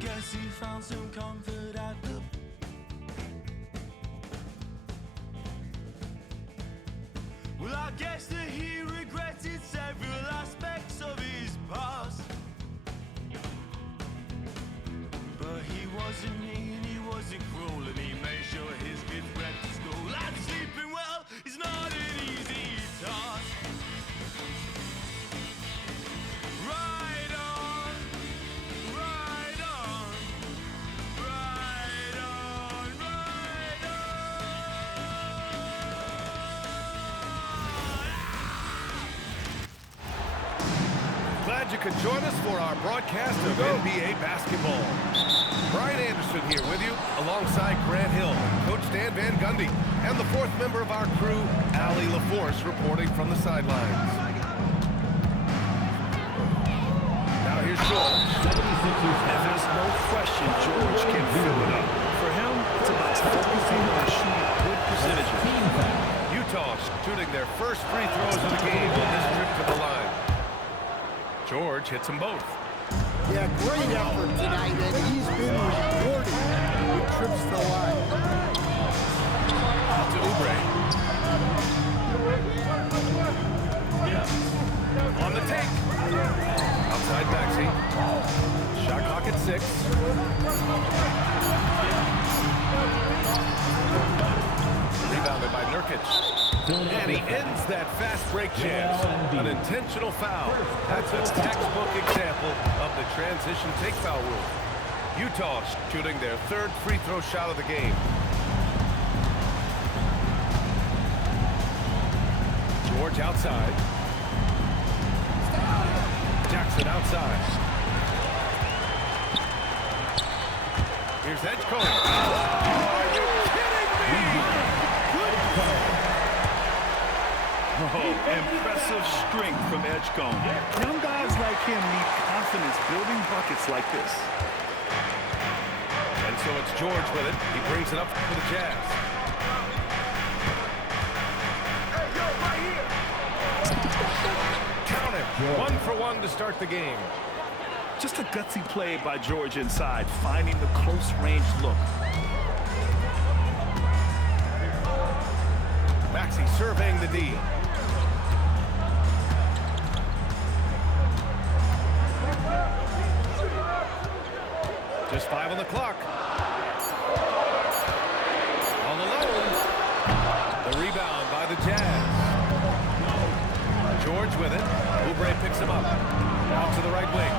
guess he found some comfort at the Well, I guess that he regretted several aspects of his past. But he wasn't mean, he wasn't cruel, and he made sure his kids went to school. And sleeping well is not an easy task. Ride on, ride on, ride on, ride on. Glad you could join us for our broadcast of NBA basketball. Brian Anderson here with you, alongside Grant Hill, Coach Dan Van Gundy, and the fourth member of our crew, Allie LaForce, reporting from the sidelines. Now here's George. There's no question George can fill it up. For him, it's about focusing on shooting good percentages. Utah shooting their first free throws of the game on this trip to the line. George hits them both. Yeah, great effort tonight, and he's been rewarded with trips to the line. Out to Oubre. On the take. Outside Maxey. Shot clock at 6. Rebounded by Nurkic. And he ends that fast break chance. An intentional foul. That's a textbook example of the transition take foul rule. Utah shooting their third free throw shot of the game. George outside. Jackson outside. Here's Edgecombe. Are you kidding me? Good play. Oh, impressive strength from Edgecombe. Young guys like him need confidence building buckets like this. And so it's George with it. He brings it up for the Jazz. Hey, yo, right here. Count it. 1 for 1 to start the game. Just a gutsy play by George inside, finding the close-range look. Maxey surveying the D. Just 5 on the clock. All alone. The rebound by the Jazz. George with it. Oubre picks him up. Out to the right wing.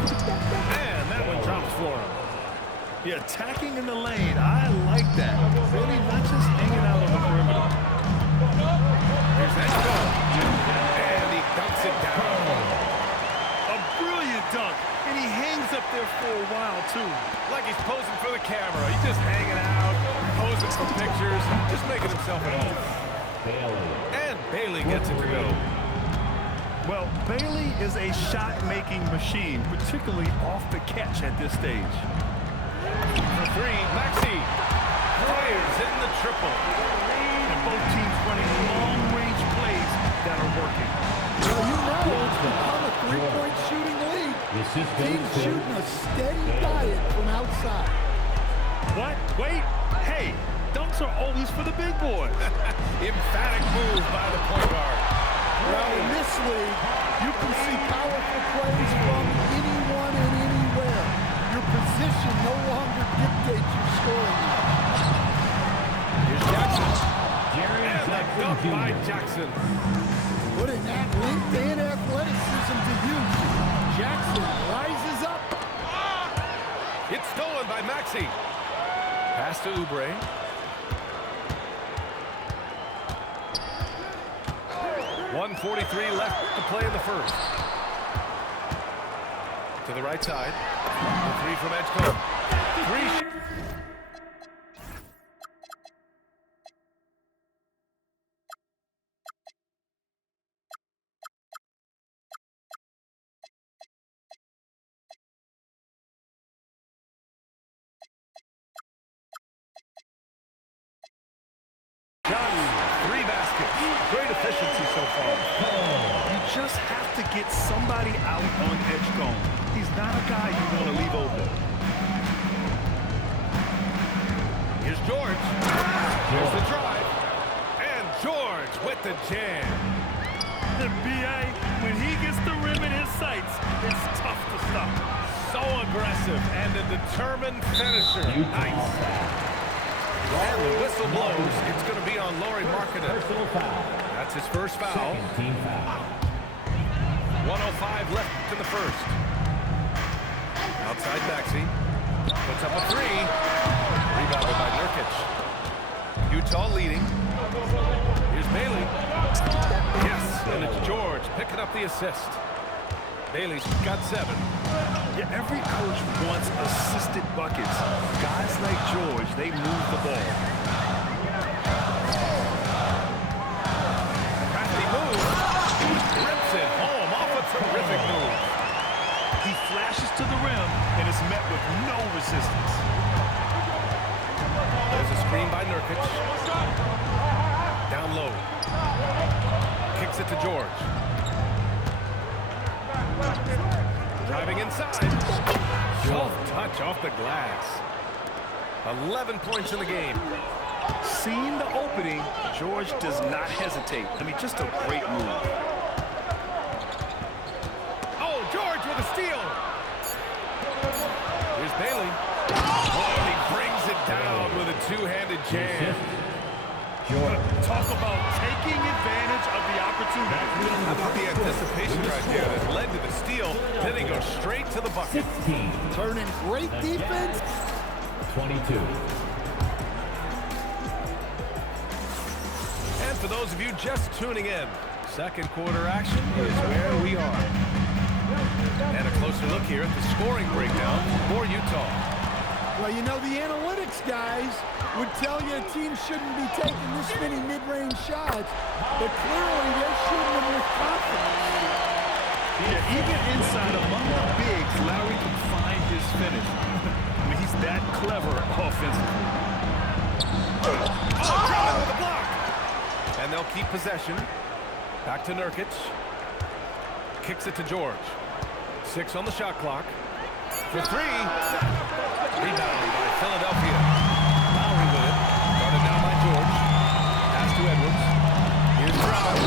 And that one drops for him. Yeah, attacking in the lane. I like that. Really not just hanging out on the perimeter. Here's Edgecombe. And he dunks it down. A brilliant dunk. And he hangs up there for a while, too. Like he's posing for the camera. He's just hanging out, posing for pictures, just making himself at home. And Bailey gets it to go. Well, Bailey is a shot-making machine, particularly off the catch at this stage. For 3, Maxey fires in the triple. And both teams running long-range plays that are working. Well, you know, it's become a three-point shooting league. Teams shooting a steady diet from outside. What? Wait. Hey, dunks are always for the big boys. Emphatic move by the point guard. Well, in this league, you can see powerful plays from anyone and anywhere. Your position no longer dictates your scoring. Here's Jackson. And the dunk by Jackson. Putting that length and athleticism to use. Jackson rises up. It's stolen by Maxey. Pass to Oubre. .143 left to play in the first. To the right side. The 3 from Edgecombe. 3. Shots, 3 baskets. Great efficiency so far. You just have to get somebody out on Edgecombe. at the jam. The B.A., when he gets the rim in his sights, it's tough to stop. So aggressive and a determined finisher. Nice. And the whistle blows. It's going to be on Lauri Markkanen. That's his first foul. 1:05 left in the first. Outside Maxey. Puts up a three. Rebounded by Nurkic. Utah leading. Here's Bailey. Yes, and it's George picking up the assist. Bailey's got 7. Yeah, every coach wants assisted buckets. Guys like George, they move the ball. Crafty move. Rips it home off a terrific move. He flashes to the rim and is met with no resistance. There's a screen by Nurkic. Down low. Kicks it to George. Driving inside. Soft touch off the glass. 11 points in the game. Seeing the opening, George does not hesitate. I mean, just a great move. Oh, George with a steal. Here's Bailey. Oh, and he brings it down with a two-handed jam. Talk about taking advantage of the opportunity. How about the anticipation right there that led to the steal? Then he goes straight to the bucket. 16. Turning great defense. 22. And for those of you just tuning in, second quarter action is where we are. And a closer look here at the scoring breakdown for Utah. Well, you know, the analytics guys would tell you a team shouldn't be taking this many mid-range shots, but clearly they're shooting them with confidence. Yeah, even inside among the bigs, Lowry can find his finish. I mean, he's that clever offensively. Oh, Drummond with a block. And they'll keep possession. Back to Nurkic. Kicks it to George. 6 on the shot clock. For 3. Rebound by Philadelphia. Lowry with it. Guarded down by George. Pass to Edwards. Here's Drummond.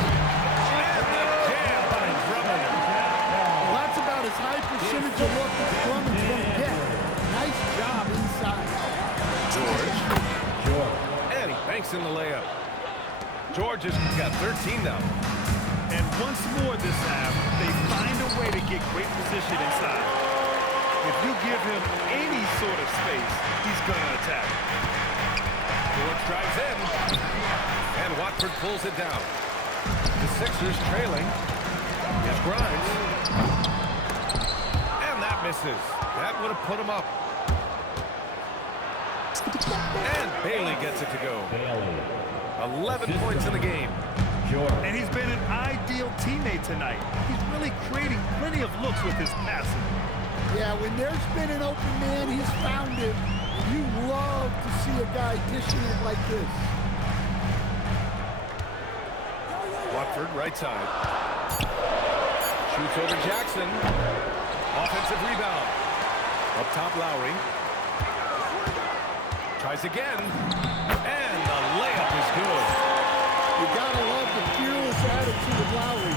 And the jam by Drummond. Well, that's about as high percentage of look as Drummond's going to get. Nice job inside. George. And he banks in the layup. George has got 13 now. And once more this half, they find a way to get great position inside. If you give him any sort of space, he's going to attack. George drives in. And Watford pulls it down. The Sixers trailing. Here's Grimes. And that misses. That would have put him up. And Bailey gets it to go. 11 points in the game. And he's been an ideal teammate tonight. He's really creating plenty of looks with his passing. Yeah, when there's been an open man, he's found it. You love to see a guy dishing it like this. Watford, right side. Shoots over Jackson. Offensive rebound. Up top, Lowry. Tries again. And the layup is good. You gotta love the fearless attitude of Lowry.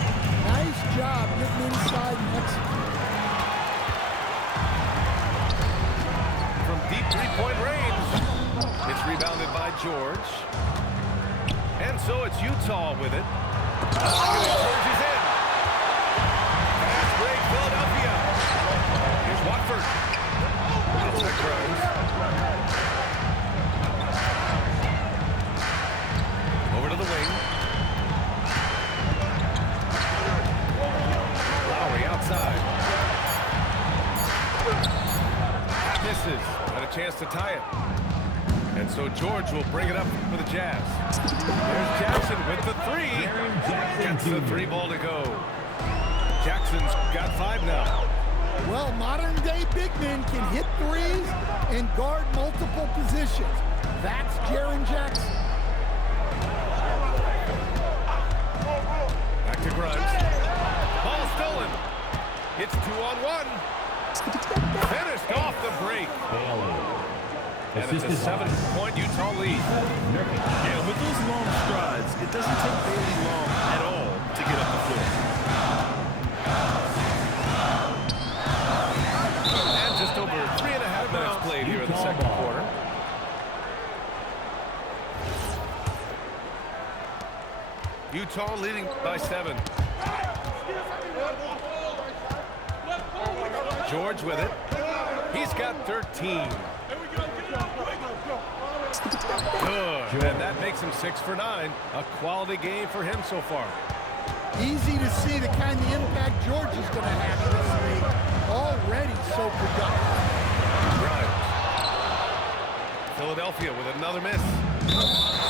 Nice job getting inside and executing. From deep three-point range. It's rebounded by George. And so it's Utah with it. George is in. Fast break, Philadelphia. Here's Watford. Outside Grimes. Over to the wing. Lowry outside. That misses. Got a chance to tie it. And so George will bring it up for the Jazz. There's Jackson with the 3. Gets the 3 ball to go. Jackson's got 5 now. Well, modern-day big men can hit threes and guard multiple positions. That's Jaren Jackson. Back to Grimes. Ball stolen. It's 2-on-1. Finished off the break. And it's a 7-point Utah lead. Yeah, with those long strides, it doesn't take Bailey long at all to get up the floor. And just over 3.5 minutes played here in the second quarter. Utah leading by 7. George with it. He's got 13. Good. And that makes him 6 for 9. A quality game for him so far. Easy to see the kind of impact George is going to have in this league. Already so productive. Grimes. Philadelphia with another miss.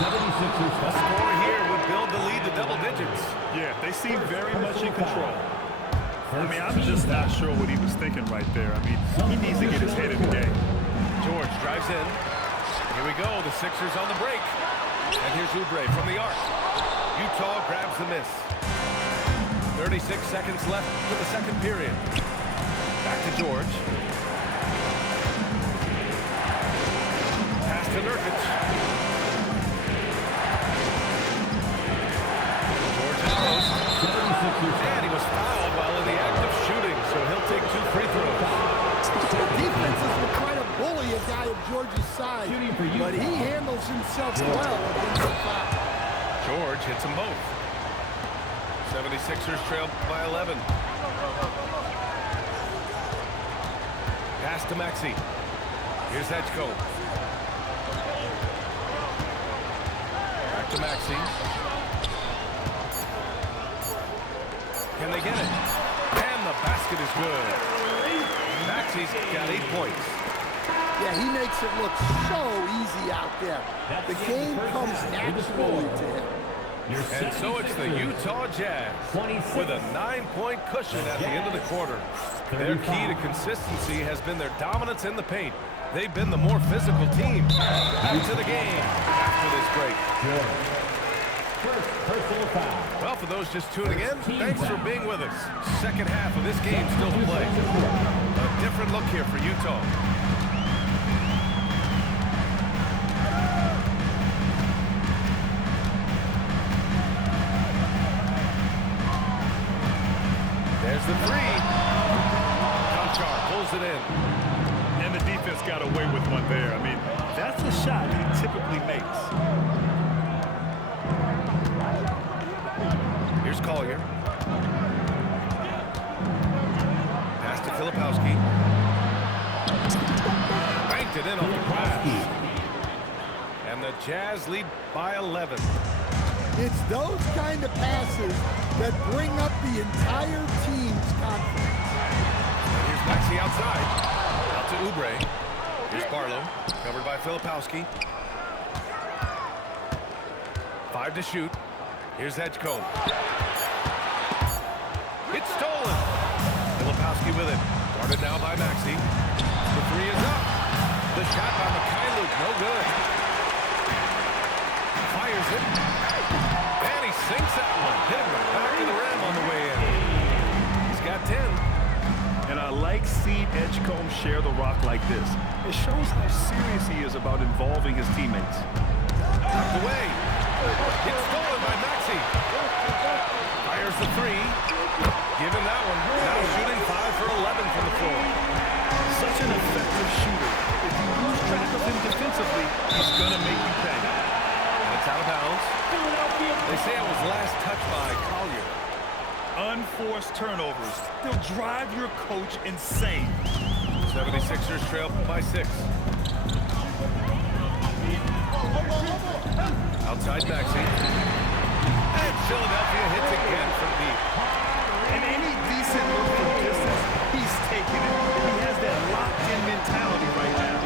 76ers. A score here would build the lead to double digits. Yeah, they seem very much in control. I mean, I'm just not sure what he was thinking right there. I mean, he needs to get his head in the game. George drives in. Here we go, the Sixers on the break. And here's Oubre from the arc. Utah grabs the miss. 36 seconds left to the second period. Back to George. Pass to Nurkic. George in post. And he was fouled while in the act of shooting, so he'll take 2 free throws. Defenses will try to bully a guy of George's size, but he handles himself well against the foul. George hits them both. 76ers trail by 11. Pass to Maxey. Here's Edgecombe. Back to Maxey. Can they get it? And the basket is good. Maxey's got 8 points. Yeah, he makes it look so easy out there. The game comes naturally to him. And so it's the Utah Jazz with a 9-point cushion at the end of the quarter. Their key to consistency has been their dominance in the paint. They've been the more physical team. Back to the game after this break. First personal foul. Well, for those just tuning in, thanks for being with us. Second half of this game still to play. A different look here for Utah. There's the three. Conchar pulls it in. And the defense got away with one there. I mean, that's a shot he typically makes. Here's Collier. Pass to Filipowski. Banked it in on the glass. And the Jazz lead by 11. It's those kind of passes that bring up the entire team's confidence. And here's Maxey outside. Out to Oubre. Here's Barlow. Covered by Filipowski. 5 to shoot. Here's Edgecombe. It's stolen. Filipowski with it. Guarded now by Maxey. The three is up. The shot by Mikhailuk. No good. Fires it. And he sinks that one. Hit him right back to the rim on the way in. He's got 10. And I like seeing Edgecombe share the rock like this. It shows how serious he is about involving his teammates. Knocked away. It's stolen by Maxey. Fires the three. Give him that one. Now shooting 5 for 11 from the floor. Such an effective shooter. If you lose track of him defensively, he's going to make you pay. And it's out of bounds. They say it was last touched by Collier. Unforced turnovers. They'll drive your coach insane. 76ers trail by 6. Outside Maxey. And Philadelphia hits again from deep. And any decent look from distance, he's taking it. He has that locked-in mentality right now.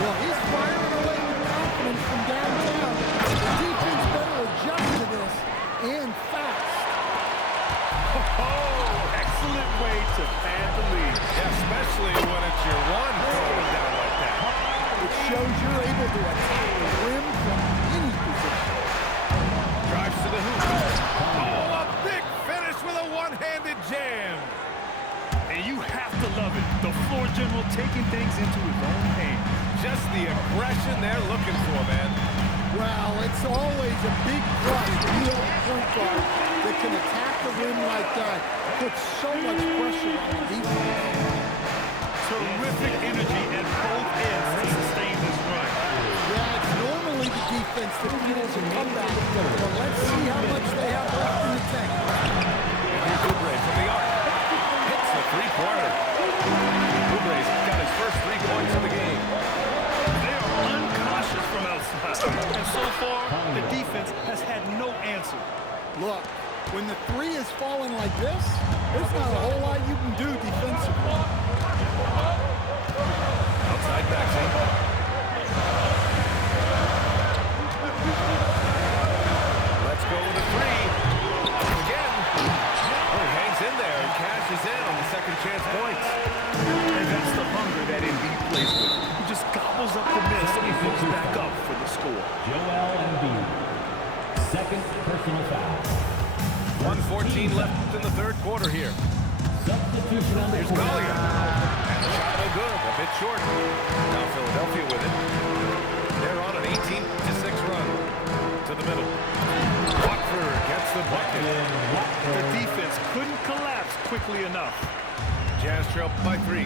Well, he's firing away with confidence from downtown. The defense better adjust to this, and fast. Oh, excellent way to pad the lead. Yeah, especially when it's your one going down like that. It shows you're able to attack the rim from any position. Drives to the hoop. Oh, a big finish with a one-handed jam. And you have to love it. The floor general taking things into his own hands. just the aggression they're looking for, man. Well, it's always a big plus when you have a point guard that can attack the rim like that. Put so much pressure on the defense. Terrific energy at both ends to sustain this run. Yeah, it's normally the defense that fuels a comeback, but let's see how much they have left in the tank. Here's Oubre from the arc. Hits the three-pointer. Oubre's got his first 3 points of the game. They are uncautious from outside. And so far, the defense has had no answer. Look, when the three is falling like this, there's not a whole lot you can do defensively. Outside Maxey. Let's go with a three. Again. Oh, he hangs in there and cashes in on the second chance points. And that's the hunger that Embiid plays with. He just gobbles up the miss and he goes back up for the score. Joel Embiid. Second personal foul. 1:14 left in the third quarter here. Substitution on the Here's court. Collier. And the shot no good. A bit short. Now Philadelphia with it. They're on an 18-6 run. To the middle. Watford gets the bucket. The defense couldn't collapse quickly enough. Jazz trail by 3.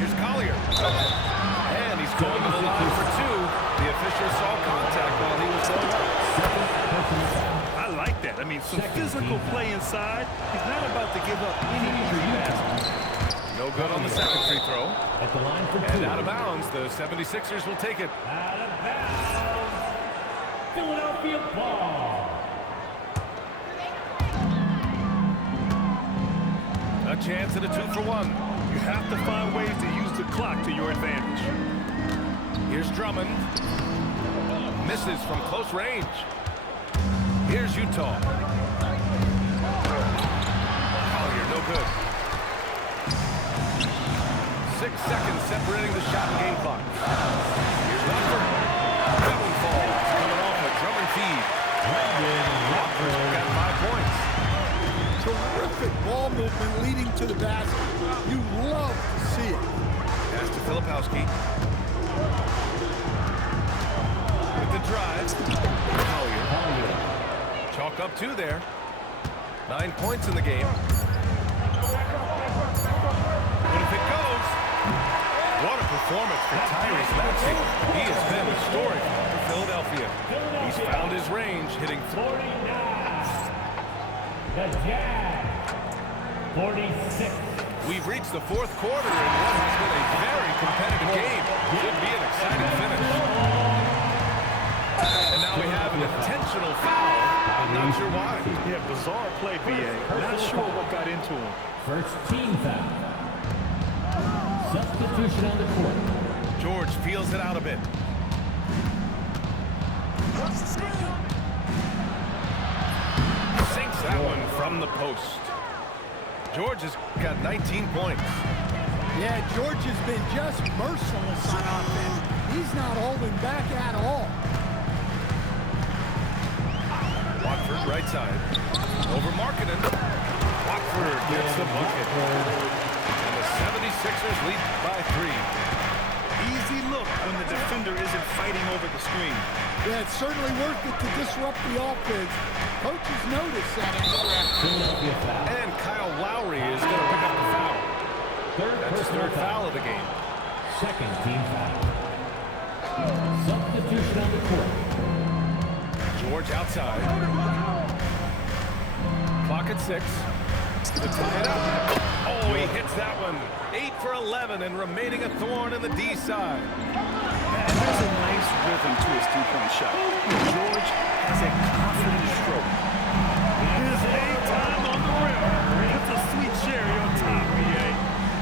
Here's Collier. And he's going to the line for 2. The official saw contact while he was going up. Second personal foul. I like that. I mean, some physical play inside. He's not about to give up any easy passes. No good on the second free throw. At the line for 2. And out of bounds, the 76ers will take it. Out of bounds. Philadelphia ball. A chance at a 2-for-1. You have to find ways to use the clock to your advantage. Here's Drummond. Misses from close range. Here's Utah. Collier, no good. 6 seconds separating the shot and game clock. Here's Watford. That one falls. Coming off a Drummond feed. Watford's got 5 points. Terrific ball movement leading to the basket. You love to see it. Pass to Filipowski. With the drive. Collier. Chalk up 2 there. 9 points in the game. What if it goes? What a performance for Tyrese Maxey. He has been historic for Philadelphia. He's found his range, hitting 49. The Jazz. 46. We've reached the fourth quarter in what has been a very competitive game. Should be an exciting finish. And now we have an intentional foul. I'm not sure why. Yeah, bizarre play, BA. Not sure what got into him. First team foul. Substitution on the court. George feels it out a bit. Sinks that one from the post. George has got 19 points. Yeah, George has been just merciless on offense. He's not holding back at all. Watford right side. Over Markkanen. Watford gets the bucket. And the 76ers lead by 3. Easy look when the defender isn't fighting over the screen. Yeah, it's certainly worth it to disrupt the offense. Coaches notice that extra effort. Philadelphia foul. And Kyle Lowry is going to pick up the foul. That's his third foul of the game. Second team foul. Substitution on the court. George outside. Clock at 6. To tie it up. Oh, he hits that one. 8 for 11 and remaining a thorn in the D side. And there's a nice rhythm to his three-point shot. George has a confident stroke. His A-time on the rim. It's a sweet cherry on top, BA.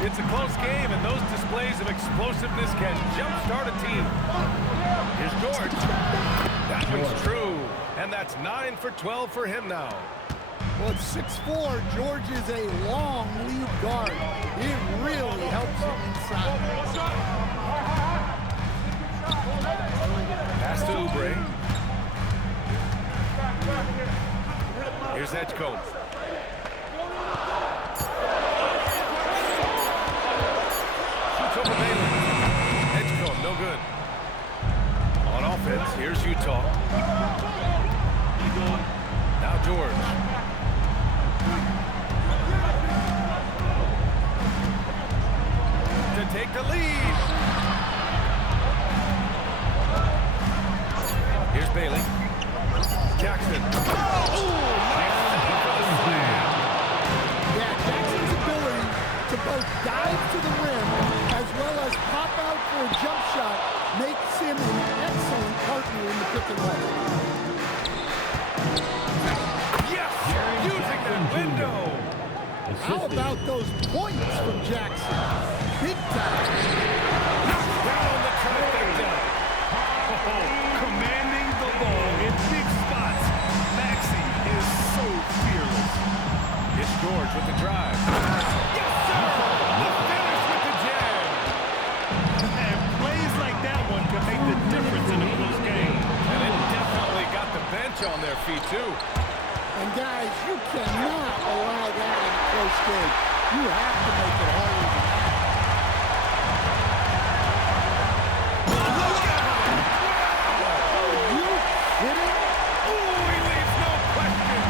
It's a close game, and those displays of explosiveness can jumpstart a team. Here's George. That one's true, and that's 9 for 12 for him now. Well, at 6'4", George is a long lead guard. It really helps him inside. Pass to Oubre. Here's Edgecombe. Shoots over Bailey. take the lead. Here's Bailey. Jackson. Nice save for the slam. Yeah, Jackson's ability to both dive to the rim as well as pop out for a jump shot makes him an excellent partner in the pick and roll. Yes, using that window. How about those points from Jackson? Big time. Knocks down the trifecta. Commanding the ball in big spots. Maxey is so fearless. It's George with the drive. Yes, sir! The finish with the jam. And plays like that one can make the difference in a close game. And it definitely got the bench on their feet, too. And guys, you cannot allow that in a close game. You have to make it harder than that. Look at him! Are you kidding? Ooh, he leaves no question.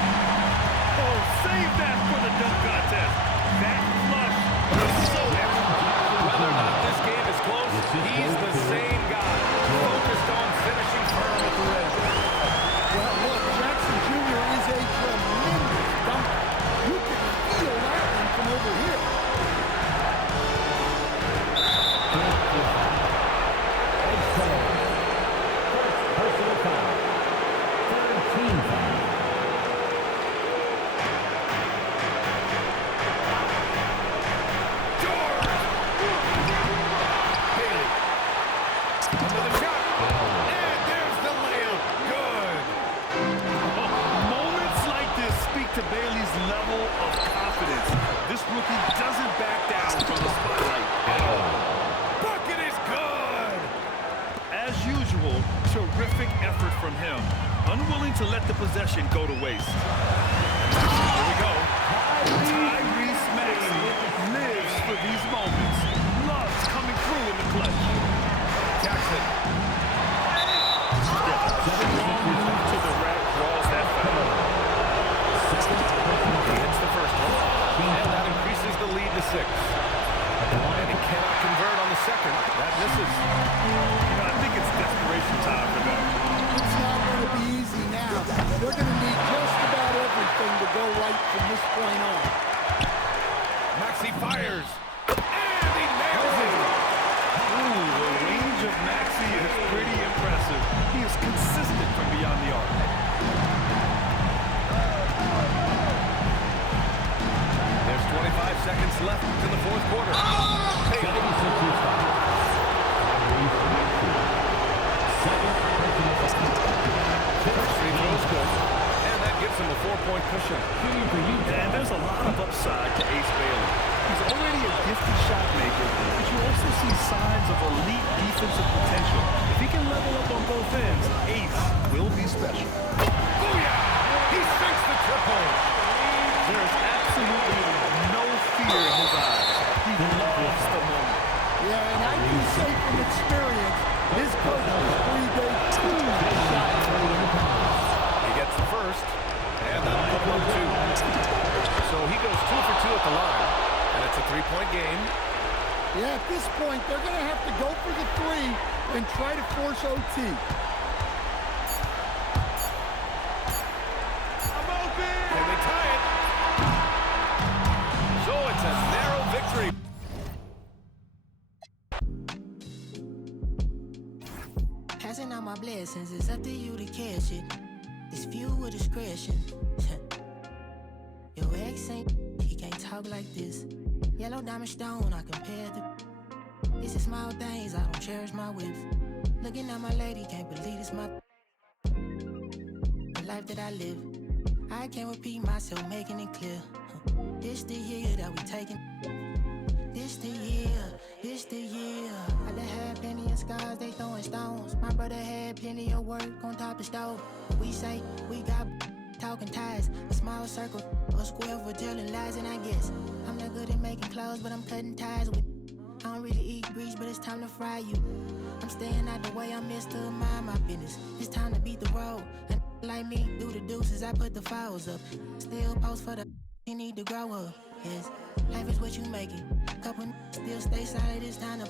Oh, save that for the dunk contest. That flush was so epic. Whether or not this game is close, he's the same guy. Focused on finishing firm at the rim. Well, look, Jackson Jr. is a tremendous dunker. You can feel that one from over here. Personal foul. Third team foul. George! Bailey. Another shot. And there's the layup. Good. Moments like this speak to Bailey's level of confidence. This rookie doesn't back down from the spotlight at all. Bucket is good. As usual, terrific effort from him. Unwilling to let the possession go to waste. Here we go. Tyrese Maxey lives for these moments. Loves coming through in the clutch. Jackson. To the rack, draws that foul. He hits the first one. And that increases the lead to 6. And he cannot convert on the second. That misses. I think it's desperation time for them. It's not going to be easy now. They're going to need just about everything to go right from this point on. Maxey fires. And he nails it. Ooh, the range of Maxey is pretty impressive. He is consistent from beyond the arc. There's 25 seconds left in the fourth quarter. Bailey. 76ers foul. Tyrese Maxey. Second personal foul. First free throw's good. And that gives him a 4-point cushion. Shooting for Utah. And there's a lot of upside to Ace Bailey. He's already a gifted shot maker, but you also see signs of elite defensive potential. If he can level up on both ends, Ace will be special. Booyah! He sinks the triple. There is absolutely no fear in his eyes. He loves the moment. Yeah, and I can say from experience, his coach was pretty big too. Shot. He gets the first, and that'll put him up 2. So he goes 2 for 2 at the line, and it's a 3-point game. Yeah, at this point, they're going to have to go for the 3 and try to force OT. I'm open! Can they tie it? So it's a narrow victory. Passing out my blessings, it's up to you to catch it. It's fueled with discretion. Your ex ain't, he can't talk like this. Yellow diamond stone, I compare the. It's the small things, I don't cherish my whips. Looking at my lady, can't believe it's my. The life that I live. I can't repeat myself, making it clear. This the year that we taking. This the year, this the year. I done had plenty of scars, they throwing stones. My brother had plenty of work on top of stove. We say we got talking ties, a small circle, a square for telling lies, and I guess I'm not good at making clothes, but I'm cutting ties with. I don't really eat grease, but it's time to fry you. I'm staying out the way, I'm Mr. Mind my business. It's time to beat the road. And like me, do the deuces, I put the fouls up. Still post for the. You need to grow up. Yes, life is what you make it. Couple still stay solid, it's time to.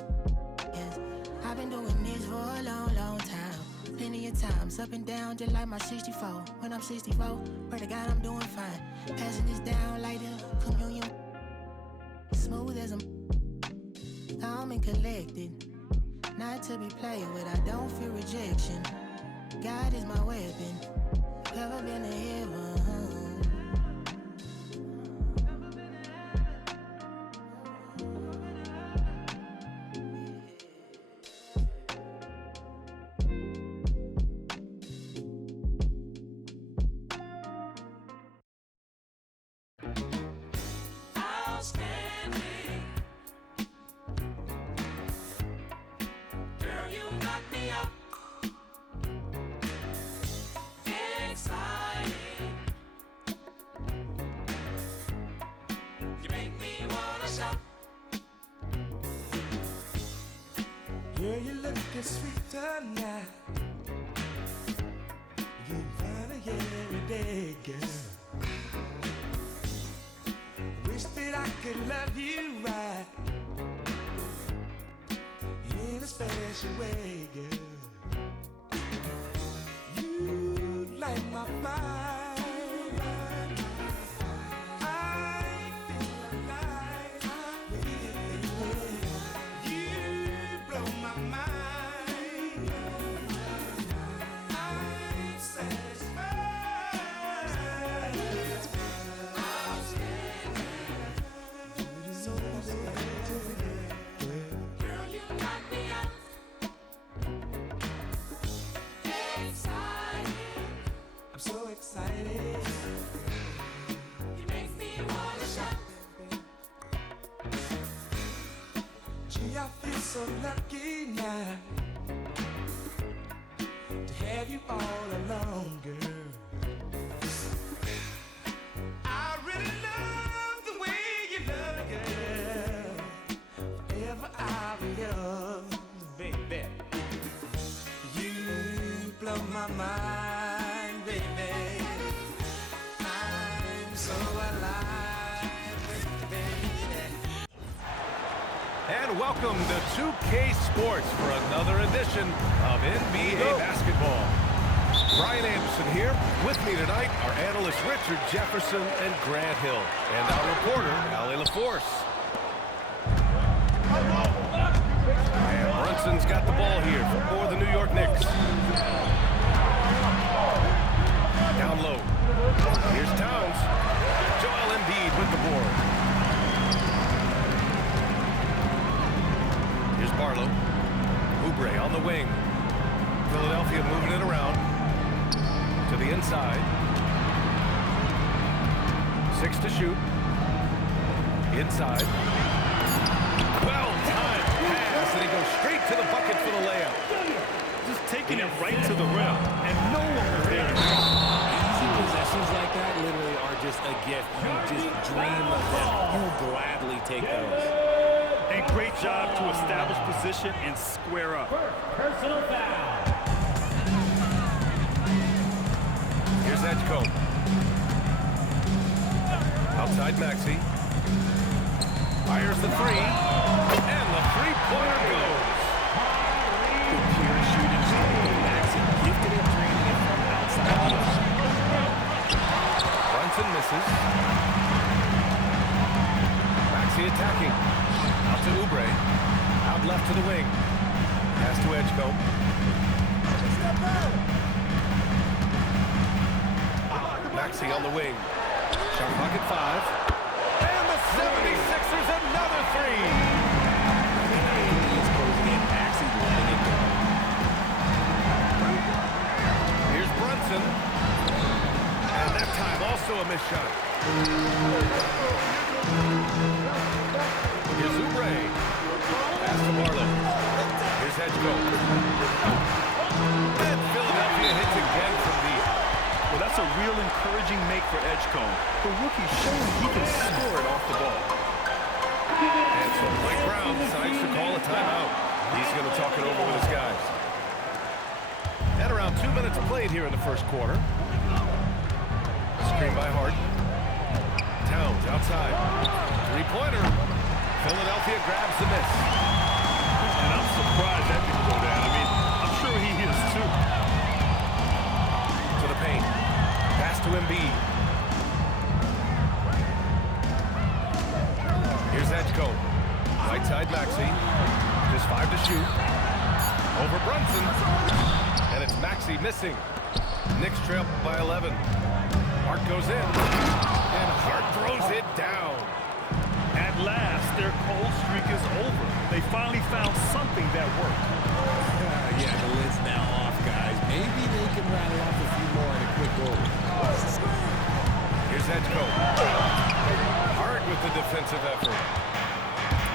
Yes, I've been doing this for a long, long time. Plenty of times, up and down, just like my 64. When I'm 64, pray to God I'm doing fine. Passing this down like the communion. Smooth as I'm calm and collected. Not to be played with, I don't feel rejection. God is my weapon. Never been to heaven. Yeah, you lookin' sweet tonight. You find it every day, girl. Wish that I could love you right in a special way, girl. You light my fire. I feel so lucky now to have you all along, girl. I really love the way you love, girl. Forever I'll be yours, baby. You blow my mind, baby. I'm so alive, baby. And welcome to 2K Sports for another edition of NBA basketball. Brian Anderson here. With me tonight are analysts Richard Jefferson and Grant Hill, and our reporter, Allie LaForce. And Brunson's got the ball here for the New York Knicks. Down low. Here's Towns. Joel Embiid with the board. Here's Barlow. Oubre on the wing. Philadelphia moving it around to the inside. 6 to shoot. Inside. Well-timed pass, and he goes straight to the bucket for the layup. Just taking it right to the rim, and no one was there. Easy possessions like that literally are just a gift. You just dream of them. You'll gladly take those. And great job to establish position and square up. Personal foul. Here's Edgecombe. Outside Maxey. Fires the three. And the three-pointer goes. Good pure shooting. Maxey gifted at draining it from outside. Brunson misses. Maxey attacking. Out to Oubre. Out left to the wing. Pass to Edgecombe. Maxey on the wing. Shot clock at 5. And the 76ers another three. Maxey letting it go. Here's Brunson. And that time also a missed shot. Here's Oubre. Pass to Barlow. Here's Edgecombe. And Philadelphia hits again from deep. Well, that's a real encouraging make for Edgecombe. The rookie showing he can score it off the ball. And so Mike Brown decides to call a timeout. He's going to talk it over with his guys. And around 2 minutes played here in the first quarter. Screen by Hart. Towns outside. Three-pointer. Philadelphia grabs the miss. And I'm surprised that didn't go down. I mean, I'm sure he is too. To the paint. Pass to Embiid. Here's Edgecombe. Right side Maxey. Just 5 to shoot. Over Brunson. And it's Maxey missing. Knicks trail by 11. Hart goes in. And Hart throws it down. At last, their cold streak is over. They finally found something that worked. Yeah, the lid's now off, guys. Maybe they can rattle off a few more in a quick order. Here's Edgecombe. Hart with the defensive effort.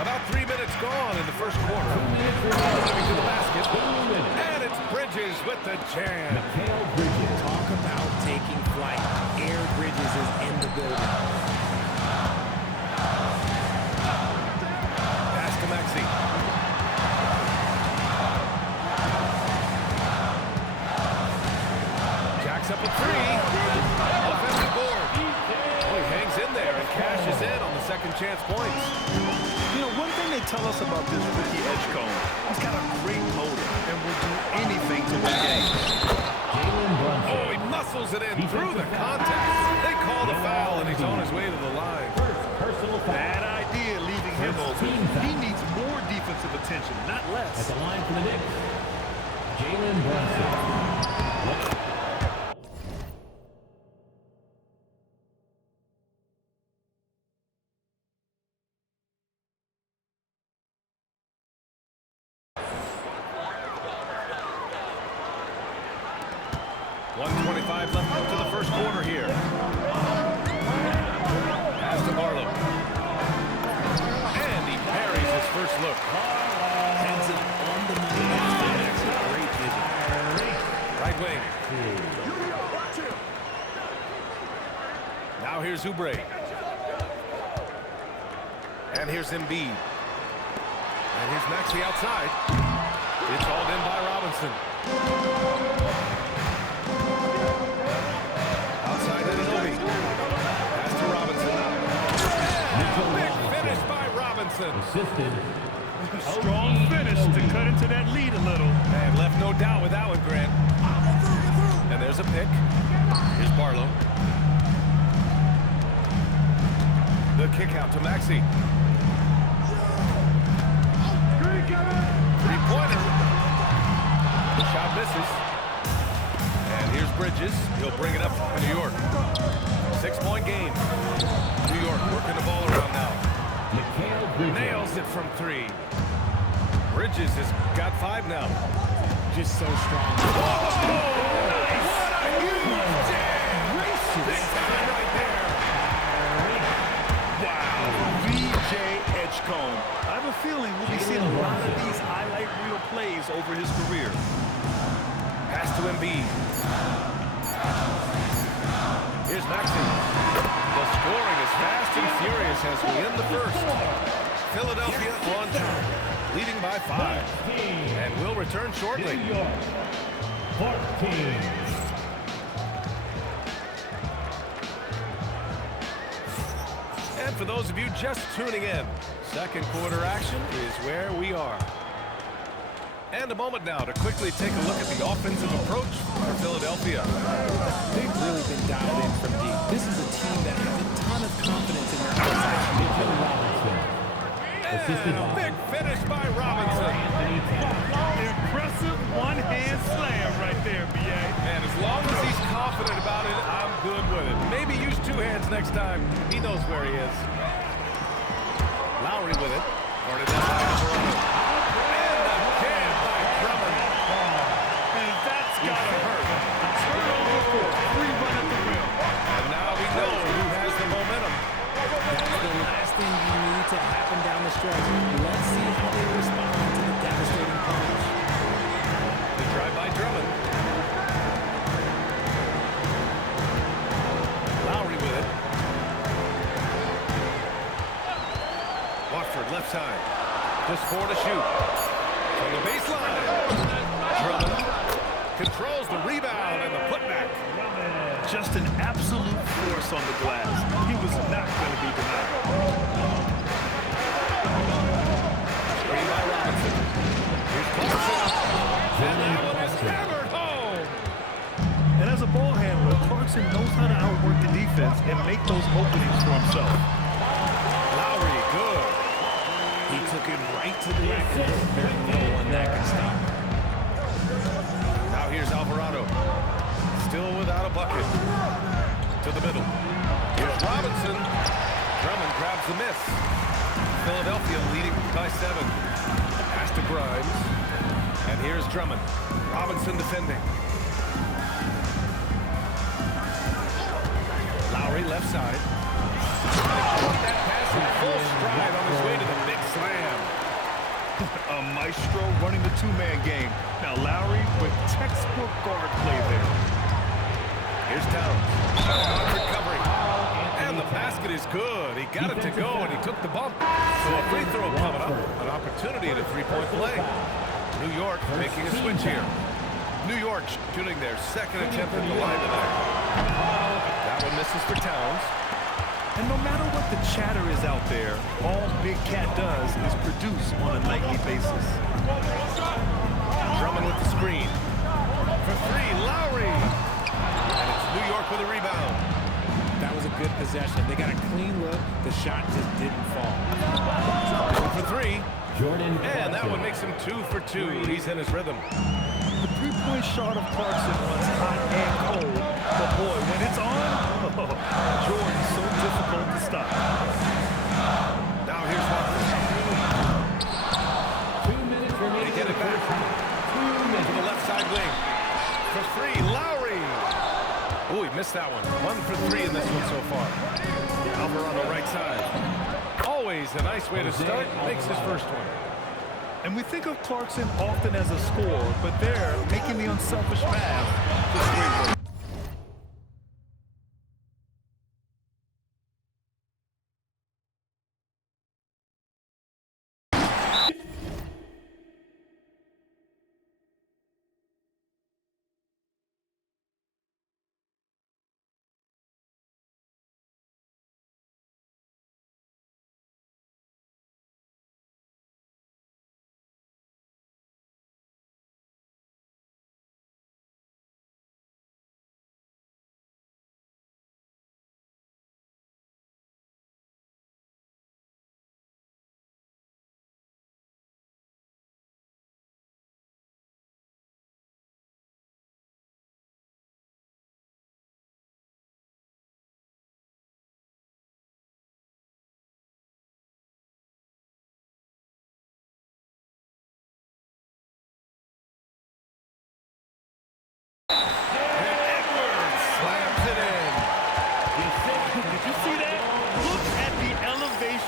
About 3 minutes gone in the first quarter. Driving to the basket. And it's Bridges with the jam. Talk about taking flight. Air Bridges is in the building. Pass to Maxey. Jacks up a three. Offensive board. Oh, he hangs in there and cashes in on the second chance points. You know, one thing they tell us about this rookie Edgecombe, he's got a great motor and will do anything to win games. Oh, he muscles it in through the contact. They call the foul, and he's on his way to the line. Personal foul. Bad idea leaving him open. He needs more defensive attention, not At less. the line for the Knicks, Jalen Brunson. .125 left up to the first quarter here. Pass to Barlow. And he parries his first look. Heads it on the money. That's a great vision. Right wing. Now here's Oubre. And here's Embiid. And here's Maxey outside. It's hauled in by Robinson. Outside Anunoby. Pass to Robinson. And big finish by Robinson. Assisted. Strong finish to cut into that lead a little. And left no doubt with that one, Grant. And there's a pick. Here's Barlow. The kick out to Maxey. Three-pointer. The shot misses. And here's Bridges. He'll bring it up to New York. 6-point game. New York working the ball around now. Nails it from 3. Bridges has got 5 now. Just so strong. What a huge jam! Big time right there. Wow. VJ Edgecombe. I have a feeling we'll be seeing a lot of these highlight reel plays over his career. Pass to Embiid. Here's Maxey. The scoring is fast and furious as we end the first. Philadelphia on top, leading by 5. And we'll return shortly. New York, 14. And for those of you just tuning in, second quarter action is where we are. And a moment now to quickly take a look at the offensive approach for Philadelphia. They've really been dialed in from deep. This is a team that has a ton of confidence in their outside Mitchell Robinson. Assisted And a by big finish by Robinson. Anthony Towns. Impressive one-hand slam right there, B.A. And as long as he's confident about it, I'm good with it. Maybe use 2 hands next time. He knows where he is. Lowry with it. Guarded down by Toronto. And the jam by Drummond. And that's gotta hurt. A turnover for a free run at the rim. And now we know who has the momentum. That's the last thing you need to happen down the stretch. Let's see how they respond to the devastating punch. The drive by Drummond. Lowry with it. Watford left side. Just 4 to shoot. From the baseline. Drummond. Controls the rebound and the putback. Just an absolute force on the glass. He was not going to be denied. Screen by Robinson. Here's Clarkson. And that one is hammered home. And as a ball handler, Clarkson knows how to outwork the defense and make those openings for himself. Lowry, good. He took it right to the rack. There's no one that can stop him. Now here's Alvarado. Still without a bucket. To the middle. Here's Robinson. Drummond grabs the miss. Philadelphia leading by 7. Pass to Grimes. And here's Drummond. Robinson defending. Lowry left side. That pass in full stride on his way to the big slam. A maestro running the two-man game. Now Lowry with textbook guard play there. Here's Towns. On recovery. And the basket is good. He got it to go, and he took the bump. So a free throw coming up. An opportunity at a three-point play. New York making a switch here. New York shooting their second attempt at the line tonight. That one misses for Towns. And no matter what the chatter is out there, all Big Cat does is produce on a nightly basis. Drummond with the screen. For 3, Lowry. And it's New York with a rebound. That was a good possession. They got a clean look. The shot just didn't fall. 2 for 3. Jordan. And that one makes him 2 for 2. He's in his rhythm. The three-point shot of Clarkson runs hot and cold. But boy, when it's on, Jordan's so difficult to stop. Now here's Watford. 2 minutes remaining. They get it back. 2 minutes. To the left side wing. For 3, Lowry. Oh, he missed that one. 1 for 3 in this one so far. Alvarado on the right side. Always a nice way to start. Makes his first one. And we think of Clarkson often as a scorer, but they're making the unselfish pass. Just great work.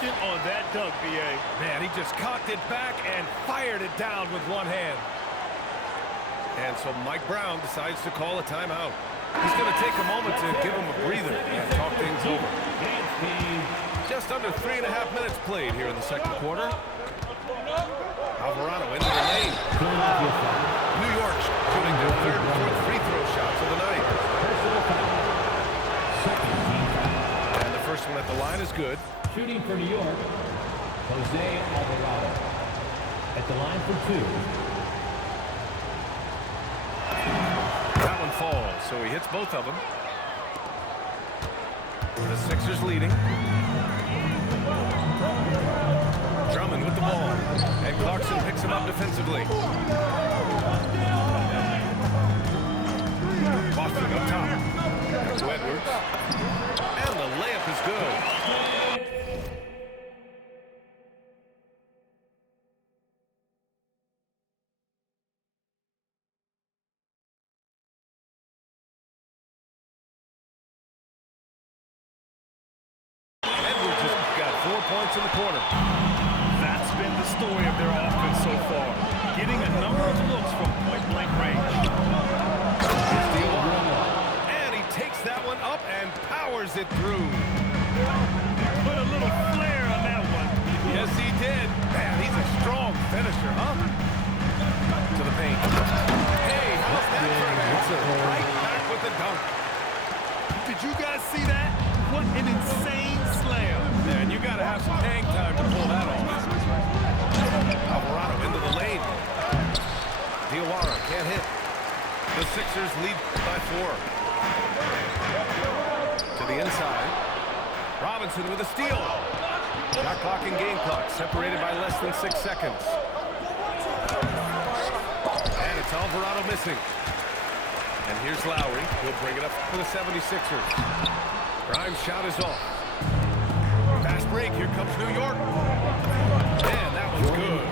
On that dunk, B.A. Man, he just cocked it back and fired it down with one hand. And so Mike Brown decides to call a timeout. He's going to take a moment to give him a breather and talk things over. Just under 3.5 minutes played here in the second quarter. Alvarado into the lane. New York shooting their third and fourth free throw shots of the night. And the first one at the line is good. Shooting for New York, Jose Alvarado. At the line for 2. That one falls, so he hits both of them. The Sixers leading. Drummond with the ball. And Clarkson picks him up defensively. Boston up top. To Edwards. And the layup is good. Edwards has got 4 points in the quarter. That's been the story of their offense so far. Getting a number of looks from point-blank range. And he takes that one up and powers it through. Put a little flair on that one. Yes, he did. Man, he's a strong finisher, huh? To the paint. Hey, how's that Brunson right back with the dunk. Did you guys see that? What an insane slam. Man, you got to have some hang time to pull that off. Alvarado into the lane. Diawara can't hit. The Sixers lead by 4. To the inside. Robinson with a steal. Shot clock and game clock separated by less than 6 seconds. And it's Alvarado missing. And here's Lowry. He'll bring it up for the 76ers. Grimes' shot is off. Fast break. Here comes New York. Man, that was good.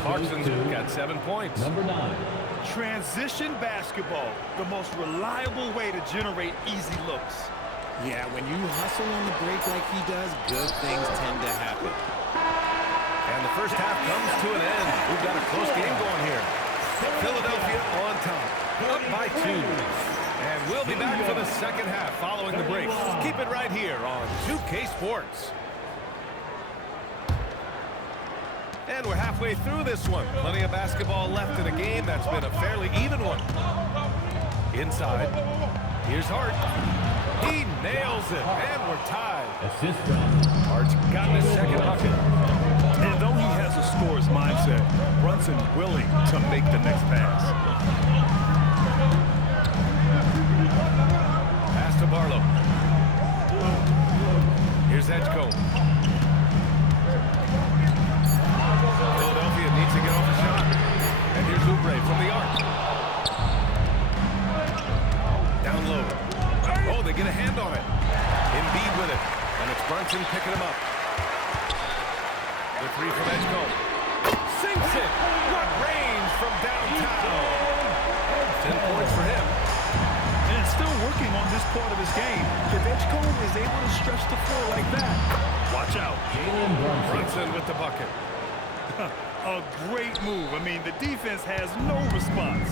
Clarkson's got 7 points. Number 9. Transition basketball, the most reliable way to generate easy looks. Yeah, when you hustle on the break like he does, good things tend to happen. And the first half comes to an end. We've got a close game going here. Philadelphia on top, up by 2. And we'll be back for the second half following the break. Keep it right here on 2K Sports. And we're halfway through this one. Plenty of basketball left in a game that's been a fairly even one. Inside, here's Hart. He nails it, and we're tied. Assist from Hart's gotten his second bucket. And though he has a scorer's mindset, Brunson willing to make the next pass. Pass to Barlow. Here's Edgecombe. Philadelphia needs to get off the shot. And here's Oubre from the arc. Down low. Oh, they get a hand on it. Embiid with it. And it's Brunson picking him up. The 3 from Edgecombe. Sinks it. What range from downtown. 10 points for him. And still working on this part of his game. If Edgecombe is able to stretch the floor like that, watch out. Jalen Brunson. Brunson with the bucket. A great move. I mean, the defense has no response.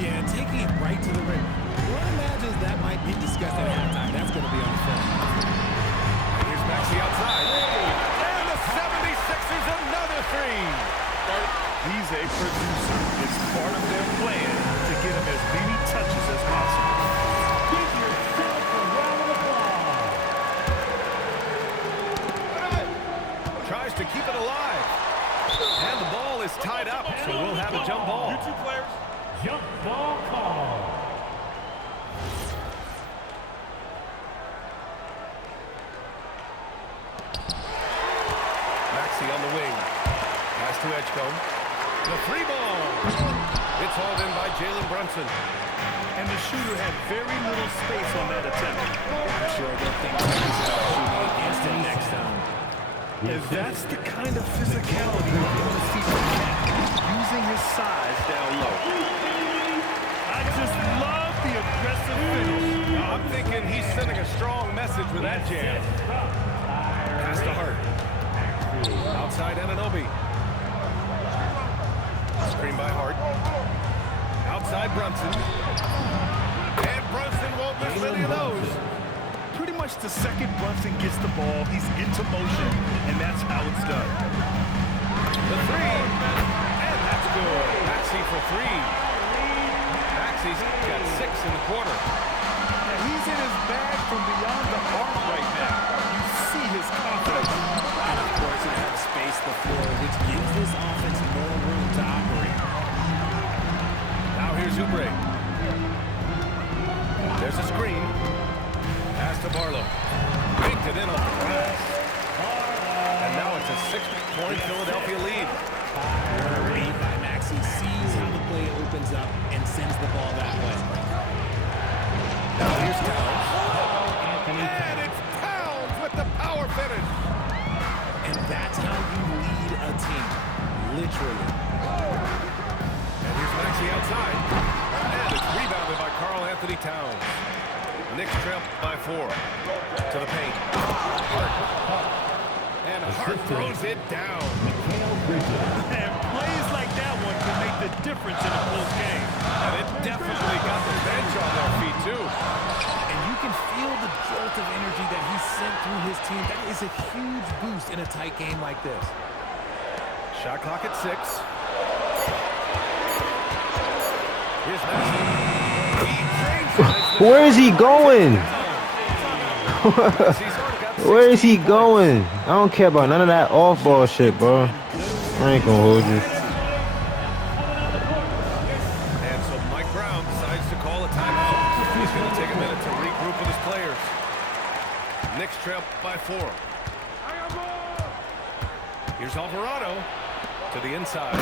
Yeah, taking it right to the rim. One imagines that might be discussed at halftime. That's going to be on film. And here's Maxey outside. And the 76ers another 3. He's a producer. It's part of their plan to get him as many touches as possible. Give yourself a round of applause. Tries to keep it alive. And the ball is tied up, so we'll have a jump ball. You 2 players. Jump ball call. Maxey on the wing. Pass to Edgecombe. The 3 ball. It's hauled in by Jalen Brunson. And the shooter had very little space on that attempt. I'm sure they'll think twice about shooting against him next time. And that's the kind of physicality you want to see from Cat, using his size down low. I just love the aggressive finish. I'm thinking he's sending a strong message with that jam. Pass to Hart. Outside Anunoby. Screen by Hart. Outside Brunson. And Brunson won't miss any of those. Pretty much the second Brunson gets the ball, he's into motion, and that's how it's done. The 3. And that's good. Maxey for 3. Maxey's got 6 in the quarter. Now he's in his bag from beyond the arc right now. You see his confidence. And of course, it helps space the floor, which gives this offense more room to operate. Now here's Oubre. There's a screen. Pass to Barlow. Banked it in on the glass. And now it's a 6-point Philadelphia lead. Read by Maxey sees how the play opens up and sends the ball that way. Now here's Towns. And it's Towns with the power finish. And that's how you lead a team. Literally. And here's Maxey outside. And it's rebounded by Karl Anthony Towns. Knicks trail by 4. To the paint. Hart. And Hart throws it down. And plays like that one can make the difference in a close game. And it definitely got the bench on their feet, too. And you can feel the jolt of energy that he sent through his team. That is a huge boost in a tight game like this. Shot clock at 6. Here's Madison. He drains it as the Where is he going? Where is he going? I don't care about none of that off-ball shit, bro. I ain't gonna hold you. And so Mike Brown decides to call a timeout. He's going to take a minute to regroup with his players. Knicks trail by 4. Here's Alvarado to the inside.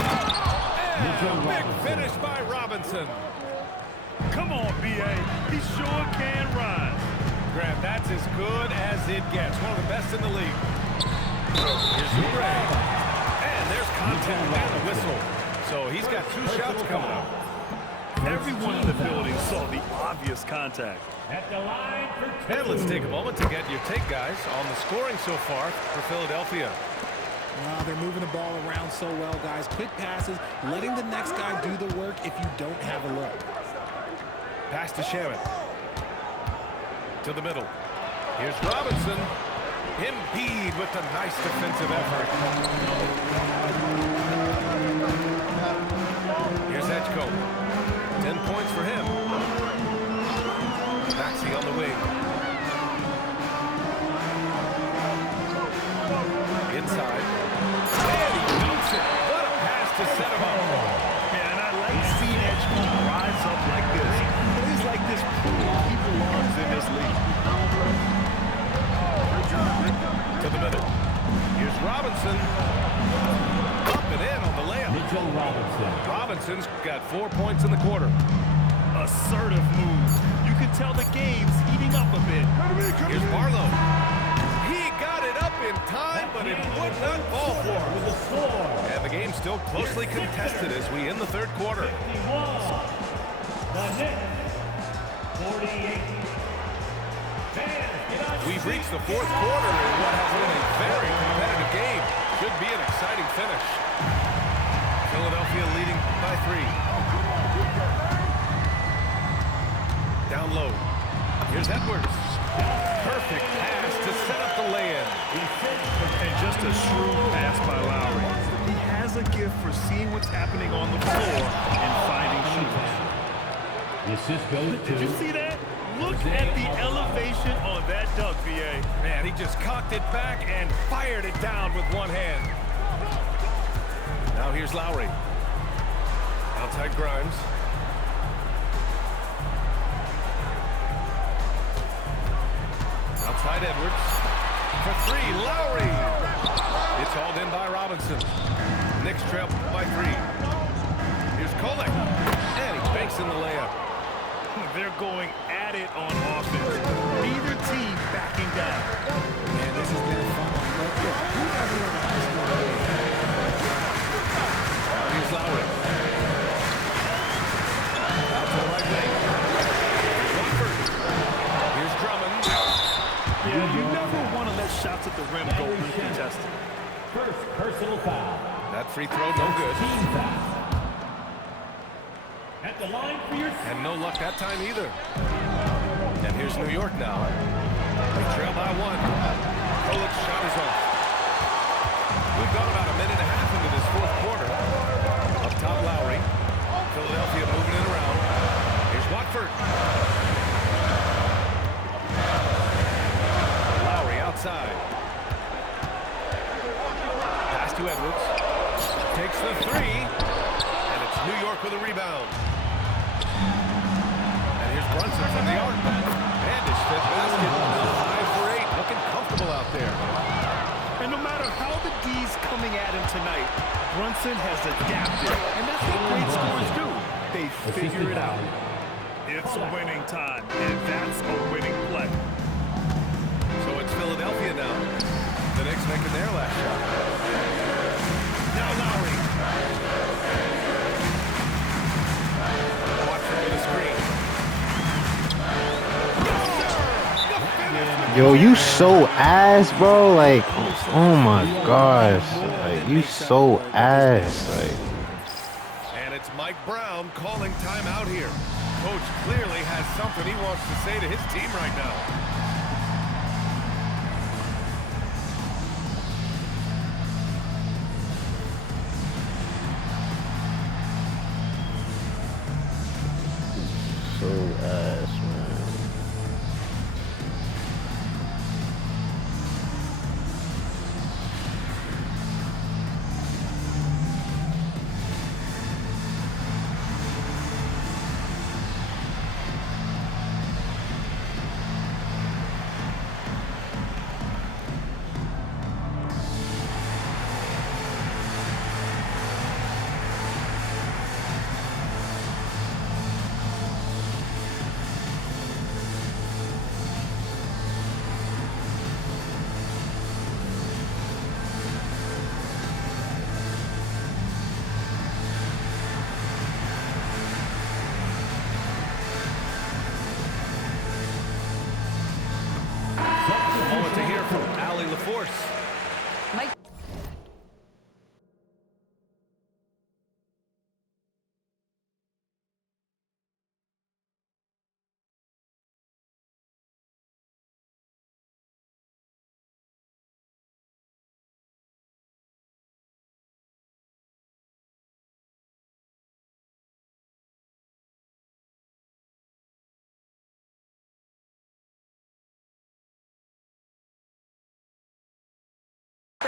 And a big finish by Robinson. Come on, B.A. He sure can rise. Grant, that's as good as it gets. One of the best in the league. Here's Oubre. And there's contact and a whistle. So he's got 2 shots coming up. Everyone in the building saw the obvious contact. At the line for 2. And let's take a moment to get your take, guys, on the scoring so far for Philadelphia. Wow, they're moving the ball around so well, guys. Quick passes, letting the next guy do the work if you don't have a look. Pass to Sherman. To the middle. Here's Robinson. Embiid with a nice defensive effort. Here's Edgecombe. 10 points for him. Maxey on the wing. Inside. And he dunks it. What a pass to set him up. Yeah, and I like seeing Edgecombe rise up like this. Plays like this prove he belongs in this league. To the middle. Here's Robinson. Up and in on the layup. Mitchell Robinson. Robinson's got 4 points in the quarter. Assertive move. You can tell the game's heating up a bit. Here's Barlow. He got it up in time, but it would not fall for him. With the score. And the game's still closely contested as we end the third quarter. 51. The Knicks. 48. We've reached the fourth quarter in what has been a very competitive game. Should be an exciting finish. Philadelphia leading by 3. Down low. Here's Edwards. Perfect pass to set up the lay-in. And just a shrewd pass by Lowry. He has a gift for seeing what's happening on the floor and finding shooters. The assist goes to... Did you see that? Look at the elevation on that dunk, B.A. Man, he just cocked it back and fired it down with one hand. Now here's Lowry. Outside Grimes. Outside Edwards. For 3, Lowry. It's hauled in by Robinson. Knicks trail by 3. Here's Kolek. And he banks in the layup. They're going at it on offense. Neither team backing down. Man, this has been a fun one. Who doesn't want to high score game? Here's Lowry. Out to the right wing. Here's Watford. Here's Drummond. Yeah, you never want to let shots at the rim go uncontested. First personal foul. That free throw, no good. Team foul. At the line for your... And no luck that time either. And here's New York now. They trail by 1. Kolik's shot is off. We've gone about a minute and a half into this fourth quarter. Up top, Lowry. Philadelphia moving it around. Here's Watford. Lowry outside. Pass to Edwards. Takes the 3. And it's New York with a rebound. And here's Brunson from the arc. And his 5th basket. 5 for 8. Looking comfortable out there. And no matter how the D's coming at him tonight, Brunson has adapted. And that's what great scorers do. They figure it out. It's winning time, and that's a winning play. So it's Philadelphia now. The Knicks making their last shot. Now Lowry. Watford with a screen. Yo, you so ass, bro. Like, oh my gosh. Like, you so ass. Like. And it's Mike Brown calling timeout here. Coach clearly has something he wants to say to his team right now.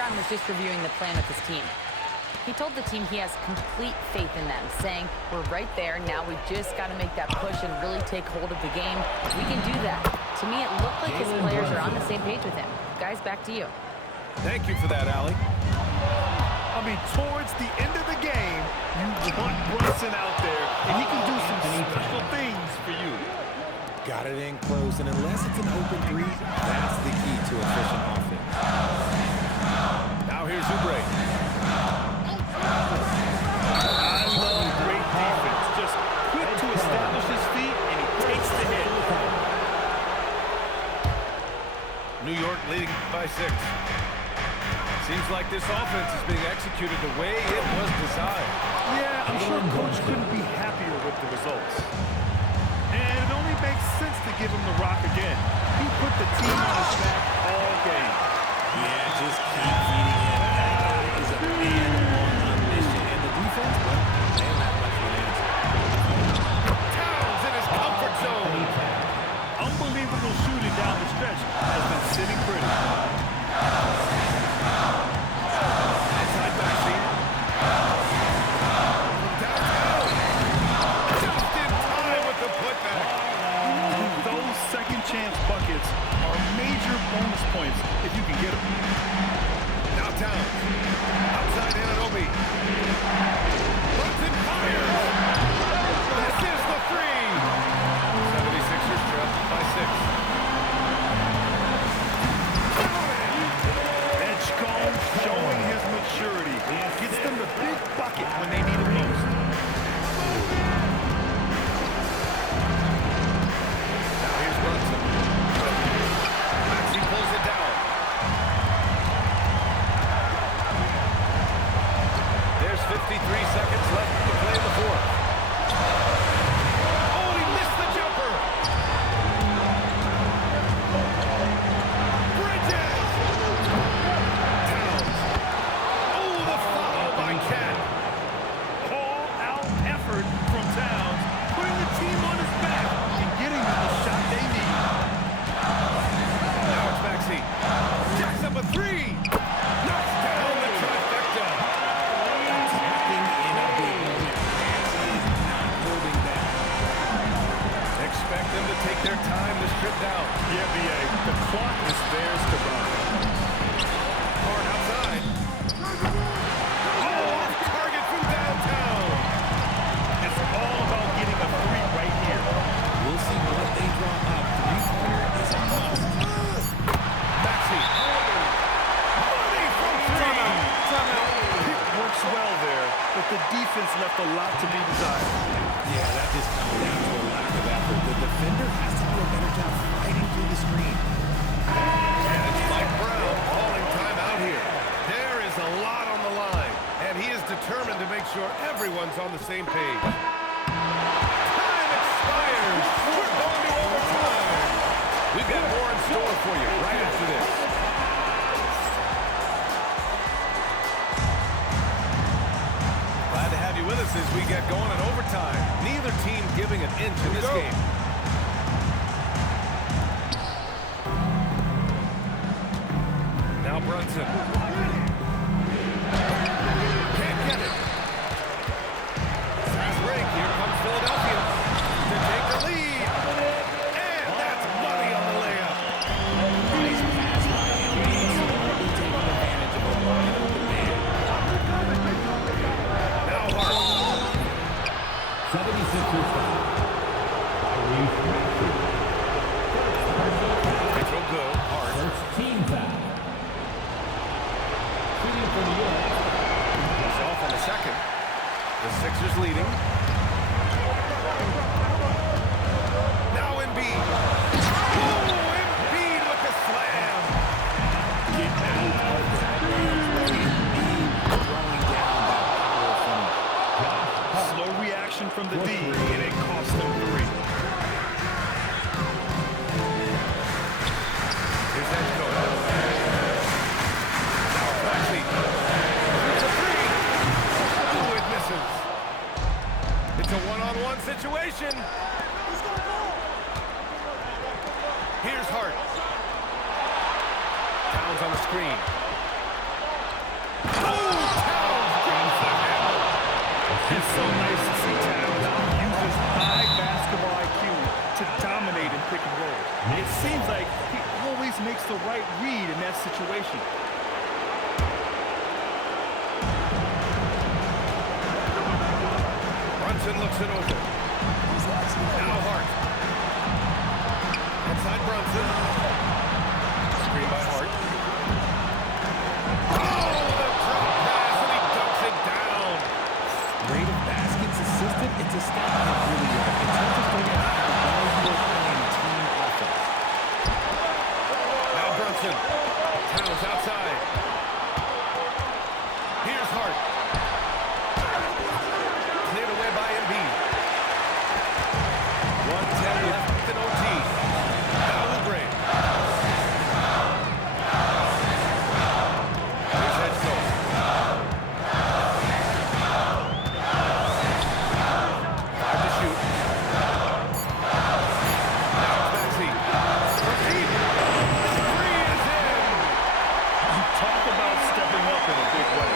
Brown was just reviewing the plan with his team. He told the team he has complete faith in them, saying, we're right there, now we just got to make that push and really take hold of the game. We can do that. To me, it looked like his players are on the same page with him. Guys, back to you. Thank you for that, Allie. I mean, towards the end of the game, you want Brunson out there, and he can do some special things for you. Got it in close, and unless it's an open three, that's the key to efficient offense. Now here's Oubre. I love great defense. Just quick to establish his feet, and he takes the hit. New York leading by 6. Seems like this offense is being executed the way it was designed. Yeah, I'm sure Coach couldn't be happier with the results. And it only makes sense to give him the rock again. He put the team on his back all game. Yeah, just keep feeding him. That guy is a man on a mission. And the defense, well, they have that much of an answer. Towns in his comfort zone. Unbelievable shooting down the stretch has been sitting pretty. Outside backseat. Downtown. Just in time with the putback. Those second chance buckets are major bonus points if you can get them. Now Towns. Outside Anunoby. Brunson fires. This is the 3. 76ers trail by 6. Edgecombe showing his maturity. Gets them the big bucket when they need it most. Now here's Brunson. Maxey pulls it down. There's 53 seconds left to play in the 4th. Oh, he missed the jumper. Bridges. Towns. Oh, the foul by Cat. All-out effort from Towns, putting the team on his back and getting them the shot they need. Now it's Maxey. Jacks up a 3. Knocks down the trifecta. Attacking in a big moment. He's not holding back. Expect them to take their time to strip down. Yeah, B.A., the clock is theirs to run. Hard outside. Oh, off target from downtown. It's all about getting a 3 right here. We'll see what they draw up. Three-pointer is a must. Maxey. Money from 3. Pick works well there, but the defense left a lot to be desired. Yeah, that just comes down to a lack of effort. The defender has to do a better job fighting through the screen. And it's Mike Brown calling timeout here. There is a lot on the line, and he is determined to make sure everyone's on the same page. Time expires. We're going to overtime. We've got more in store for you right after this. Glad to have you with us as we get going in overtime. Neither team giving an inch in this game. Now Brunson. Can't get it. Fast break. Here comes Philadelphia to take the lead. And that's money on the layup. Nice pass by him. Smartly taking advantage of a wide open man. Now Hart. 76ers foul. Tyrese Maxey. Control good. Hart. First team foul. Shooting for New York. He's off on the second. The Sixers leading. Now Embiid. Oh, Embiid with the slam. Get out of that range. Embiid throwing down that power finish. Slow reaction from the D, and it cost them 3. Here's Edgecombe. Now Maxey. It's a 3. Oh, it misses. It's a one-on-one situation. Here's Hart. Towns on the screen. It seems like he always makes the right read in that situation. Brunson looks it over. Now Hart. Outside Brunson. Screen by Hart. Oh, the drop pass, and he dumps it down. Rate of baskets assisted, it's a stat that really it tells us to get how well you are playing team offense. Now Brunson. Towns outside. Here's Hart. Cleared away by Embiid. 1:10 left in OT. Now LeBron. Here's Edso. 5 to shoot. Now it's Maxey. For deep. 3 is in. Talk about stepping up in a big way.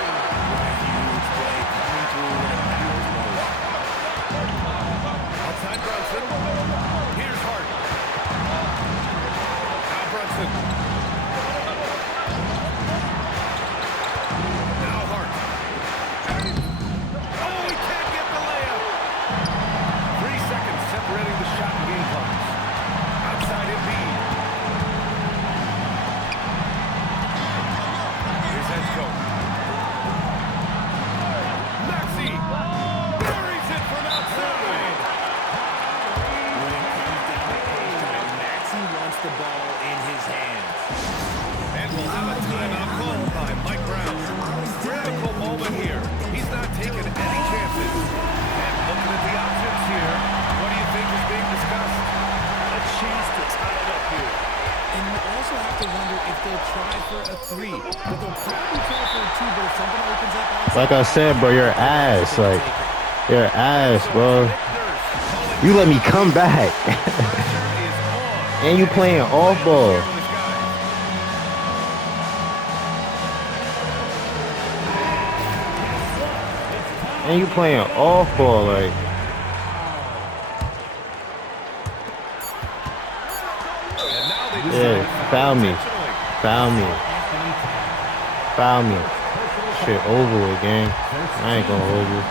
Huge play coming through when it matters most. Outside Brunson. Here's Hart. Now Brunson. Now Hart. Oh, he can't get the layup. 3 seconds separating the shot and game clocks. Outside Embiid. Here's Edco. Maxey buries it from outside. When it comes down to crunch time, Maxey wants the ball in his hands. And we'll have a timeout called by Mike Brown. Critical moment here. He's not taking any chances. And looking at the options here, what do you think is being discussed? A chance to tie it up here. And you also have to wonder if they'll try for a 3. But they'll probably try for a 2, but if something opens up outside, Like I said, bro, you're ass. Like, you're ass, bro. You let me come back. And you playing off ball. And you playing off ball, like. Yeah, foul me. Foul me. Foul me. Shit over with, gang. I ain't gonna hold you.